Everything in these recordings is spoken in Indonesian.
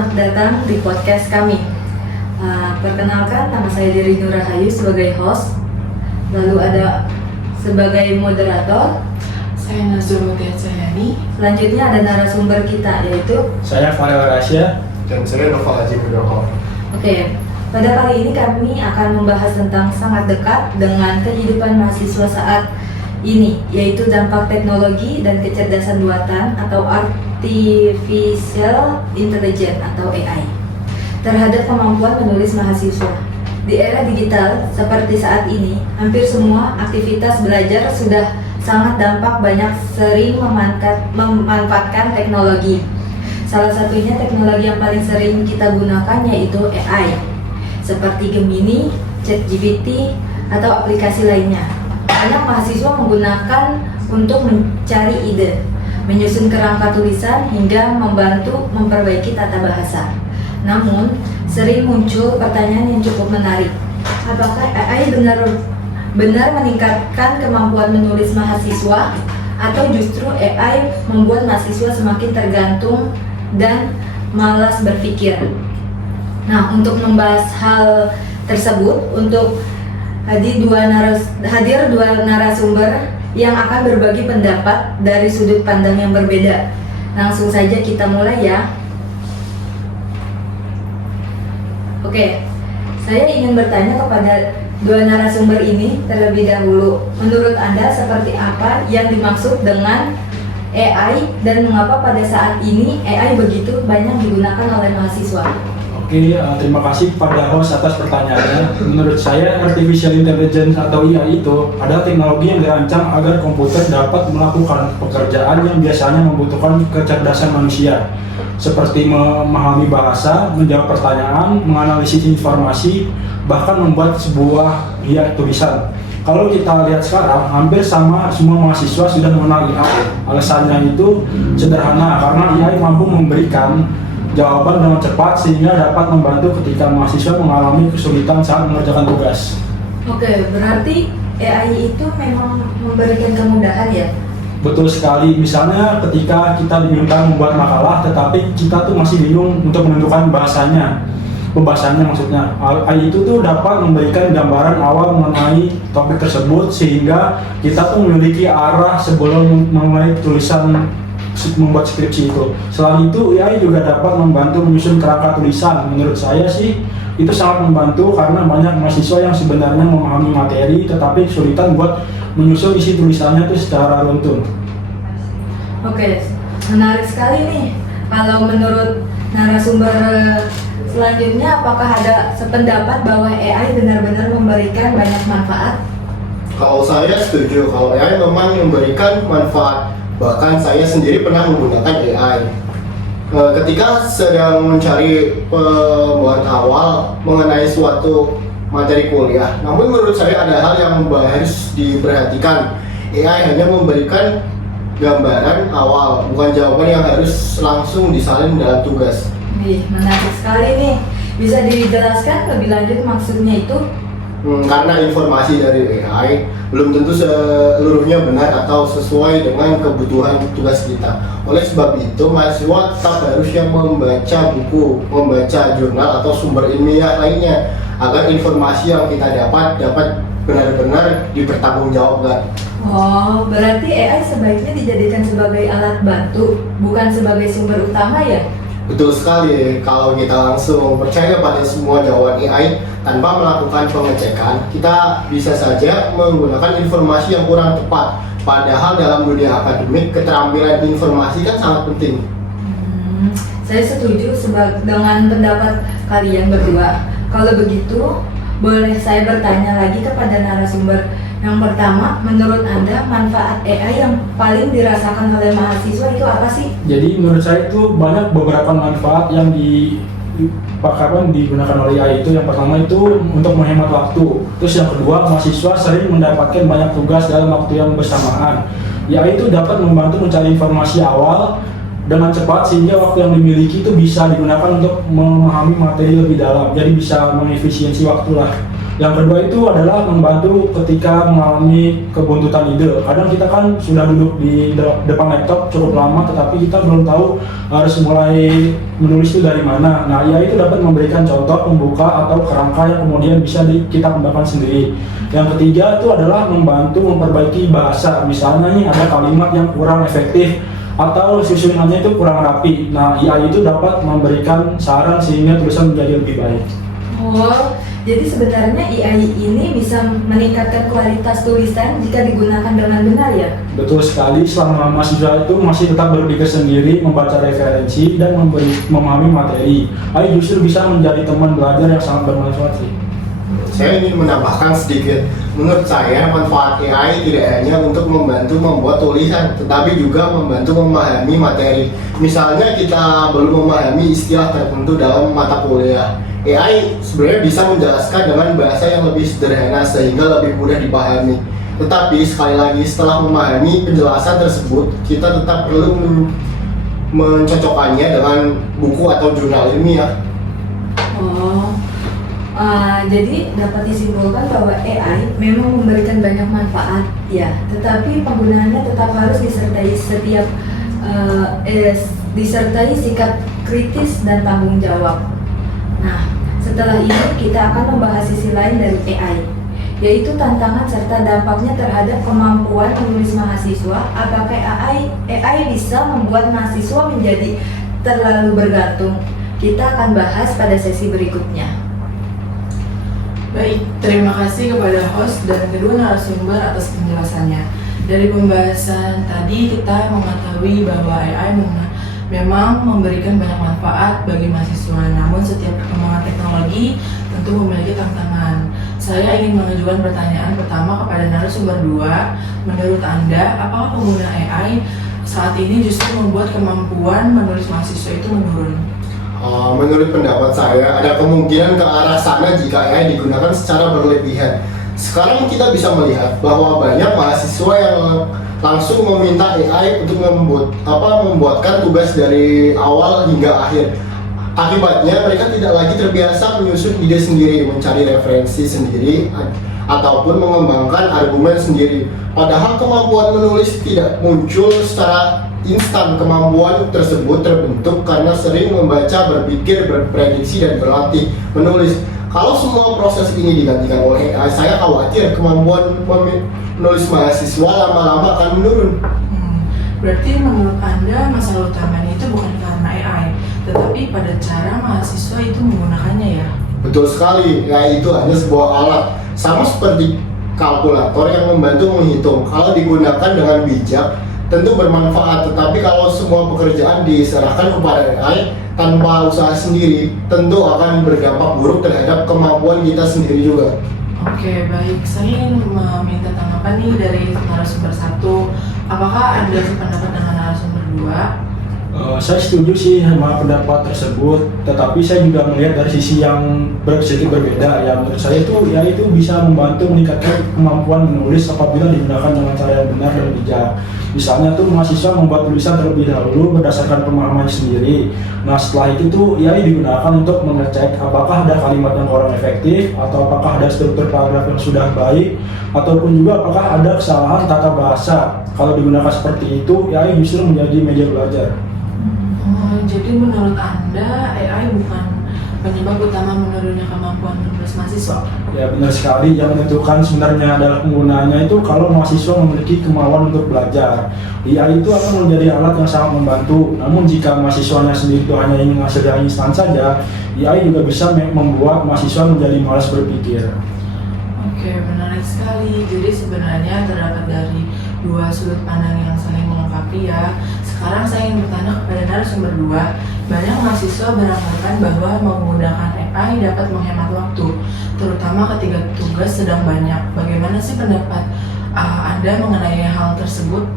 selamat datang di podcast kami. Perkenalkan, nama saya Diri Nur Rahayu sebagai host. Lalu ada sebagai moderator. Saya Nazrul Gadzayani. Selanjutnya ada narasumber kita, yaitu saya Farel Rasya. Dan saya Nova Haji Nugroho. Oke, pada kali ini kami akan membahas tentang sangat dekat dengan kehidupan mahasiswa saat ini, yaitu dampak teknologi dan kecerdasan buatan atau Artificial Intelligence atau AI terhadap kemampuan menulis mahasiswa. Di era digital seperti saat ini, hampir semua aktivitas belajar sudah sangat dampak banyak sering memanfaatkan teknologi. Salah satunya teknologi yang paling sering kita gunakan yaitu AI, seperti Gemini, ChatGPT, atau aplikasi lainnya. Banyak mahasiswa menggunakan untuk mencari ide, menyusun kerangka tulisan, hingga membantu memperbaiki tata bahasa. Namun, sering muncul pertanyaan yang cukup menarik. Apakah AI benar meningkatkan kemampuan menulis mahasiswa, atau justru AI membuat mahasiswa semakin tergantung dan malas berpikir? Nah, untuk membahas hal tersebut, hadir dua narasumber yang akan berbagi pendapat dari sudut pandang yang berbeda. Langsung saja kita mulai ya. Oke, saya ingin bertanya kepada dua narasumber ini terlebih dahulu. Menurut Anda seperti apa yang dimaksud dengan AI dan mengapa pada saat ini AI begitu banyak digunakan oleh mahasiswa? Oke, terima kasih pada host atas pertanyaannya. Menurut saya, Artificial Intelligence atau AI itu adalah teknologi yang dirancang agar komputer dapat melakukan pekerjaan yang biasanya membutuhkan kecerdasan manusia, seperti memahami bahasa, menjawab pertanyaan, menganalisis informasi, bahkan membuat sebuah tulisan. Kalau kita lihat sekarang, hampir semua mahasiswa sudah mengenal AI. Alasannya itu sederhana, karena AI mampu memberikan jawaban dengan cepat sehingga dapat membantu ketika mahasiswa mengalami kesulitan saat mengerjakan tugas. Oke, berarti AI itu memang memberikan kemudahan ya? Betul sekali. Misalnya ketika kita diminta membuat makalah, tetapi kita tuh masih bingung untuk menentukan pembahasannya maksudnya. AI itu tuh dapat memberikan gambaran awal mengenai topik tersebut sehingga kita tuh memiliki arah sebelum memulai membuat skripsi itu. Selain itu, AI juga dapat membantu menyusun kerangka tulisan. Menurut saya sih, itu sangat membantu karena banyak mahasiswa yang sebenarnya memahami materi tetapi kesulitan buat menyusun isi tulisannya itu secara runtun. Oke, menarik sekali nih. Kalau menurut narasumber selanjutnya, apakah ada sependapat bahwa AI benar-benar memberikan banyak manfaat? Kalau saya setuju, kalau AI memang memberikan manfaat. Bahkan saya sendiri pernah menggunakan AI ketika sedang mencari pembuat awal mengenai suatu materi kuliah. Namun menurut saya ada hal yang harus diperhatikan. AI hanya memberikan gambaran awal, bukan jawaban yang harus langsung disalin dalam tugas. Menarik sekali nih. Bisa dijelaskan lebih lanjut maksudnya itu? Karena informasi dari AI belum tentu seluruhnya benar atau sesuai dengan kebutuhan tugas kita. Oleh sebab itu, mahasiswa tetap harusnya membaca buku, membaca jurnal atau sumber ilmiah lainnya agar informasi yang kita dapat benar-benar dipertanggungjawabkan. Oh, berarti AI sebaiknya dijadikan sebagai alat bantu, bukan sebagai sumber utama ya? Betul sekali, kalau kita langsung percaya pada semua jawaban AI tanpa melakukan pengecekan, kita bisa saja menggunakan informasi yang kurang tepat. Padahal dalam dunia akademik, keterampilan informasi kan sangat penting. Saya setuju dengan pendapat kalian berdua. Kalau begitu, boleh saya bertanya lagi kepada narasumber. Yang pertama, menurut Anda manfaat AI yang paling dirasakan oleh mahasiswa itu apa sih? Jadi menurut saya itu banyak beberapa manfaat yang digunakan oleh AI itu. Yang pertama itu untuk menghemat waktu. Terus yang kedua, mahasiswa sering mendapatkan banyak tugas dalam waktu yang bersamaan. AI itu dapat membantu mencari informasi awal dengan cepat sehingga waktu yang dimiliki itu bisa digunakan untuk memahami materi lebih dalam. Jadi bisa mengefisiensi waktu lah. Yang kedua itu adalah membantu ketika mengalami kebuntutan ide. Kadang kita kan sudah duduk di depan laptop cukup lama, tetapi kita belum tahu harus mulai menulis itu dari mana. Nah, AI itu dapat memberikan contoh pembuka atau kerangka yang kemudian bisa kita kembangkan sendiri. Yang ketiga itu adalah membantu memperbaiki bahasa. Misalnya nih ada kalimat yang kurang efektif atau susunannya itu kurang rapi. Nah, AI itu dapat memberikan saran sehingga tulisan menjadi lebih baik. Oh, jadi sebenarnya AI ini bisa meningkatkan kualitas tulisan jika digunakan dengan benar ya? Betul sekali, selama mahasiswa itu masih tetap berpikir sendiri, membaca referensi, dan memahami materi. AI justru bisa menjadi teman belajar yang sangat bermanfaat sih. Saya ingin menambahkan sedikit. Menurut saya, manfaat AI tidak hanya untuk membantu membuat tulisan, tetapi juga membantu memahami materi. Misalnya kita belum memahami istilah tertentu dalam mata kuliah. AI sebenarnya bisa menjelaskan dengan bahasa yang lebih sederhana sehingga lebih mudah dipahami. Tetapi sekali lagi setelah memahami penjelasan tersebut, kita tetap perlu mencocokkannya dengan buku atau jurnal ilmiah. Oh, jadi dapat disimpulkan bahwa AI memang memberikan banyak manfaat ya, tetapi penggunaannya tetap harus disertai sikap kritis dan tanggung jawab. Nah, setelah ini kita akan membahas sisi lain dari AI, yaitu tantangan serta dampaknya terhadap kemampuan menulis mahasiswa. Apakah AI bisa membuat mahasiswa menjadi terlalu bergantung? Kita akan bahas pada sesi berikutnya. Baik, terima kasih kepada host dan kedua narasumber atas penjelasannya. Dari pembahasan tadi kita mengetahui bahwa AI memang memberikan banyak manfaat bagi mahasiswa, namun setiap perkembangan teknologi tentu memiliki tantangan. Saya ingin mengajukan pertanyaan pertama kepada narasumber 2. Menurut Anda, apakah pengguna AI saat ini justru membuat kemampuan menulis mahasiswa itu menurun? Menurut pendapat saya, ada kemungkinan ke arah sana jika AI digunakan secara berlebihan. Sekarang kita bisa melihat bahwa banyak mahasiswa yang langsung meminta AI untuk membuatkan tugas dari awal hingga akhir. Akibatnya mereka tidak lagi terbiasa menyusun ide sendiri, mencari referensi sendiri, ataupun mengembangkan argumen sendiri. Padahal kemampuan menulis tidak muncul secara instan. Kemampuan tersebut terbentuk karena sering membaca, berpikir, berprediksi, dan berlatih menulis. Kalau semua proses ini digantikan oleh AI, saya khawatir kemampuan menulis mahasiswa lama-lama akan menurun. Berarti menurut Anda masalah utamanya itu bukan karena AI, tetapi pada cara mahasiswa itu menggunakannya ya? Betul sekali, AI itu hanya sebuah alat, sama seperti kalkulator yang membantu menghitung. Kalau digunakan dengan bijak, tentu bermanfaat, tetapi kalau semua pekerjaan diserahkan kepada AI tanpa usaha sendiri, tentu akan berdampak buruk terhadap kemampuan kita sendiri juga. Oke, baik. Saya ingin meminta tanggapan nih dari narasumber 1. Apakah Anda sependapat dengan narasumber 2? Saya setuju sih sama pendapat tersebut, tetapi saya juga melihat dari sisi yang sedikit berbeda. Ya, menurut saya itu bisa membantu meningkatkan kemampuan menulis apabila digunakan dengan cara yang benar dan bijak. Misalnya mahasiswa membuat tulisan terlebih dahulu berdasarkan pemahaman sendiri. Nah, setelah itu digunakan untuk mengecek apakah ada kalimat yang kurang efektif, atau apakah ada struktur paragraf yang sudah baik, ataupun juga apakah ada kesalahan tata bahasa. Kalau digunakan seperti itu, AI justru menjadi media belajar. Jadi menurut Anda AI bukan penyebab utama menurunnya kemampuan menulis mahasiswa? Ya, benar sekali. Yang menentukan sebenarnya adalah penggunaannya itu kalau mahasiswa memiliki kemauan untuk belajar. AI itu akan menjadi alat yang sangat membantu. Namun jika mahasiswanya sendiri itu hanya ingin hasil yang instan saja, AI juga bisa membuat mahasiswa menjadi malas berpikir. Oke, menarik sekali. Jadi sebenarnya terdapat dari dua sudut pandang yang saling melengkapi ya. Sekarang saya ingin bertanya kepada narasumber 2. Banyak mahasiswa beranggapan bahwa menggunakan AI dapat menghemat waktu, terutama ketika tugas sedang banyak. Bagaimana sih pendapat Anda mengenai hal tersebut?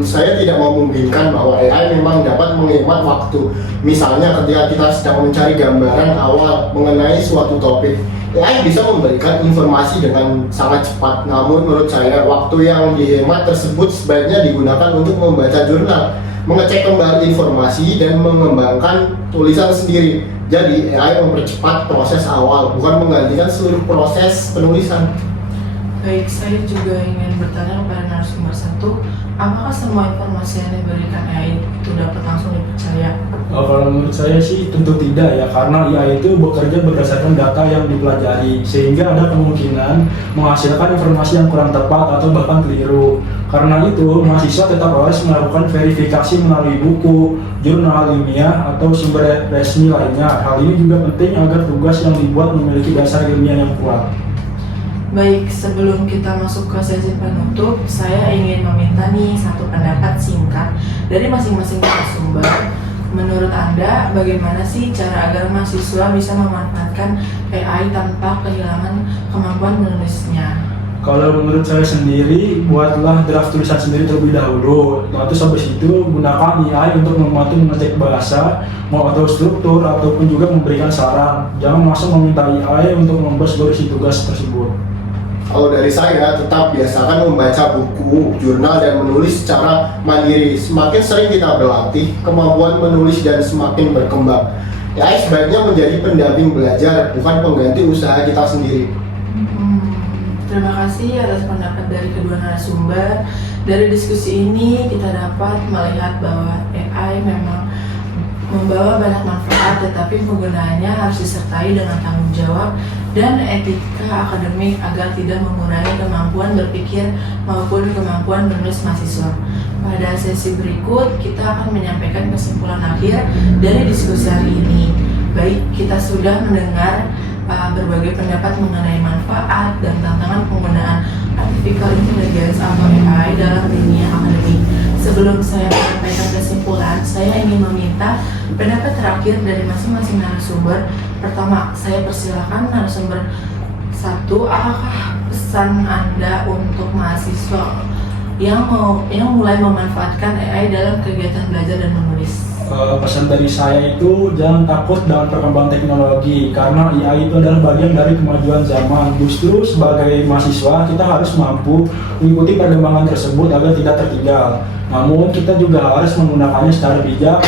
Saya tidak memungkinkan bahwa AI memang dapat menghemat waktu. Misalnya ketika kita sedang mencari gambaran awal mengenai suatu topik, AI bisa memberikan informasi dengan sangat cepat. Namun menurut saya waktu yang dihemat tersebut sebaiknya digunakan untuk membaca jurnal, mengecek kembali informasi, dan mengembangkan tulisan sendiri. Jadi AI mempercepat proses awal, bukan menggantikan seluruh proses penulisan. Baik, saya juga ingin bertanya kepada narasumber satu, apakah semua informasi yang diberikan AI itu dapat langsung dipercaya? Kalau menurut saya sih tentu tidak ya, karena AI itu bekerja berdasarkan data yang dipelajari, sehingga ada kemungkinan menghasilkan informasi yang kurang tepat atau bahkan keliru. Karena itu, mahasiswa tetap harus melakukan verifikasi melalui buku, jurnal ilmiah, atau sumber resmi lainnya. Hal ini juga penting agar tugas yang dibuat memiliki dasar ilmiah yang kuat. Baik, sebelum kita masuk ke sesi penutup, saya ingin meminta nih satu pendapat singkat dari masing-masing narasumber. Menurut Anda, bagaimana sih cara agar mahasiswa bisa memanfaatkan AI tanpa kehilangan kemampuan menulisnya? Kalau menurut saya sendiri, buatlah draft tulisan sendiri terlebih dahulu. Terus habis itu gunakan AI untuk membantu mengecek bahasa, mau atau struktur, ataupun juga memberikan saran. Jangan langsung meminta AI untuk membuat seluruh isi tugas tersebut. Kalau dari saya, tetap biasakan membaca buku, jurnal, dan menulis secara mandiri. Semakin sering kita berlatih, kemampuan menulis dan semakin berkembang. AI sebaiknya menjadi pendamping belajar, bukan pengganti usaha kita sendiri. Terima kasih atas pendapat dari kedua narasumber. Dari diskusi ini kita dapat melihat bahwa AI memang membawa banyak manfaat, tetapi penggunaannya harus disertai dengan tanggung jawab dan etika akademik agar tidak mengurangi kemampuan berpikir maupun kemampuan menulis mahasiswa. Pada sesi berikut, kita akan menyampaikan kesimpulan akhir dari diskusi hari ini. Baik, kita sudah mendengar berbagai pendapat mengenai manfaat dan tantangan penggunaan artificial intelligence atau AI dalam dunia akademik. Sebelum saya menyampaikan kesimpulan, saya ingin meminta pendapat terakhir dari masing-masing narasumber. Pertama, saya persilakan narasumber satu, apakah pesan Anda untuk mahasiswa yang mulai memanfaatkan AI dalam kegiatan belajar dan menulis? Pesan dari saya itu jangan takut dengan perkembangan teknologi, karena AI itu adalah bagian dari kemajuan zaman. Justru sebagai mahasiswa kita harus mampu mengikuti perkembangan tersebut agar tidak tertinggal. Namun kita juga harus menggunakannya secara bijak.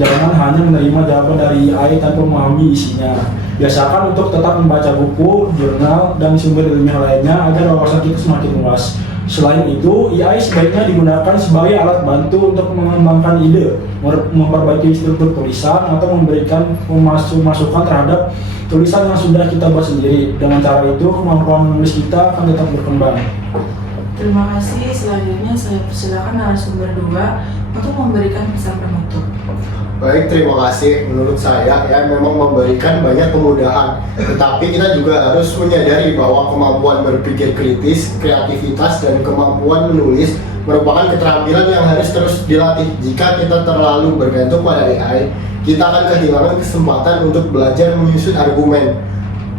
Jangan hanya menerima jawaban dari AI tanpa memahami isinya. Biasakan untuk tetap membaca buku, jurnal, dan sumber ilmiah lainnya agar wawasan kita semakin luas. Selain itu, AI sebaiknya digunakan sebagai alat bantu untuk mengembangkan ide, memperbaiki struktur tulisan, atau memberikan masukan terhadap tulisan yang sudah kita buat sendiri. Dengan cara itu, kemampuan menulis kita akan tetap berkembang. Terima kasih. Selanjutnya saya persilakan narasumber 2 untuk memberikan pesan penutup. Baik, terima kasih. Menurut saya, AI memang memberikan banyak kemudahan, tetapi kita juga harus menyadari bahwa kemampuan berpikir kritis, kreativitas, dan kemampuan menulis merupakan keterampilan yang harus terus dilatih. Jika kita terlalu bergantung pada AI, kita akan kehilangan kesempatan untuk belajar menyusun argumen,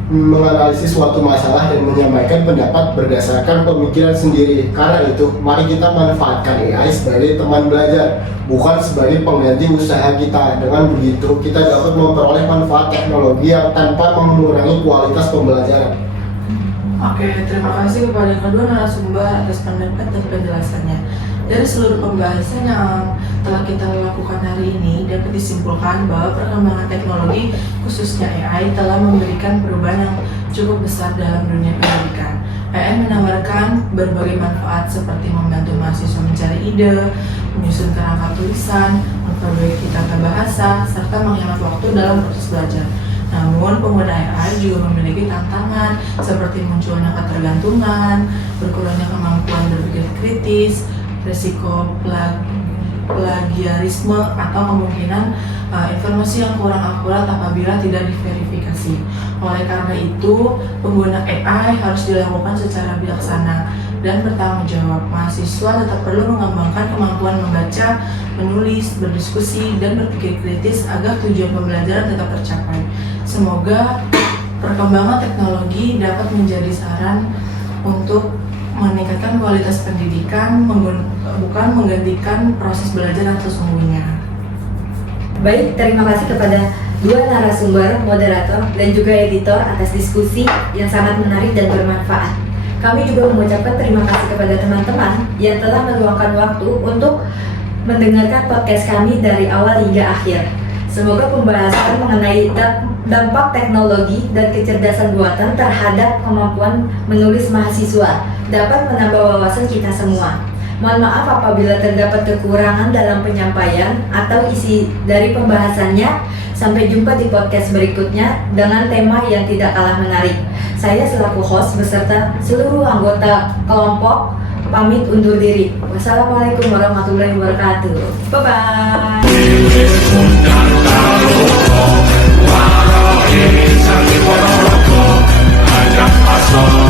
menganalisis suatu masalah, dan menyampaikan pendapat berdasarkan pemikiran sendiri. Karena itu, mari kita manfaatkan AI sebagai teman belajar, bukan sebagai pengganti usaha kita. Dengan begitu, kita dapat memperoleh manfaat teknologi yang tanpa mengurangi kualitas pembelajaran. Oke, terima kasih kepada kedua narasumber atas pendapat dan penjelasannya. Dari seluruh pembahasan yang telah kita lakukan hari ini, dapat disimpulkan bahwa perkembangan teknologi, khususnya AI, telah memberikan perubahan yang cukup besar dalam dunia pendidikan. AI menawarkan berbagai manfaat seperti membantu mahasiswa mencari ide, menyusun kerangka tulisan, memperbaiki tata bahasa, serta menghemat waktu dalam proses belajar. Namun, pengguna AI juga memiliki tantangan seperti munculnya ketergantungan, berkurangnya kemampuan berpikir kritis, risiko plagiarisme, atau kemungkinan informasi yang kurang akurat apabila tidak diverifikasi. Oleh karena itu, pengguna AI harus dilakukan secara bijaksana dan bertanggung jawab. Mahasiswa tetap perlu mengembangkan kemampuan membaca, menulis, berdiskusi, dan berpikir kritis agar tujuan pembelajaran tetap tercapai. Semoga perkembangan teknologi dapat menjadi saran untuk meningkatkan kualitas pendidikan, bukan menggantikan proses belajar yang sesungguhnya. Baik, terima kasih kepada dua narasumber, moderator, dan juga editor atas diskusi yang sangat menarik dan bermanfaat. Kami juga mengucapkan terima kasih kepada teman-teman yang telah meluangkan waktu untuk mendengarkan podcast kami dari awal hingga akhir. Semoga pembahasan mengenai dampak teknologi dan kecerdasan buatan terhadap kemampuan menulis mahasiswa dapat menambah wawasan kita semua. Mohon maaf apabila terdapat kekurangan dalam penyampaian atau isi dari pembahasannya. Sampai jumpa di podcast berikutnya dengan tema yang tidak kalah menarik. Saya selaku host beserta seluruh anggota kelompok pamit undur diri. Wassalamualaikum warahmatullahi wabarakatuh. Bye-bye. Warai sangi ponorogo, ajak aso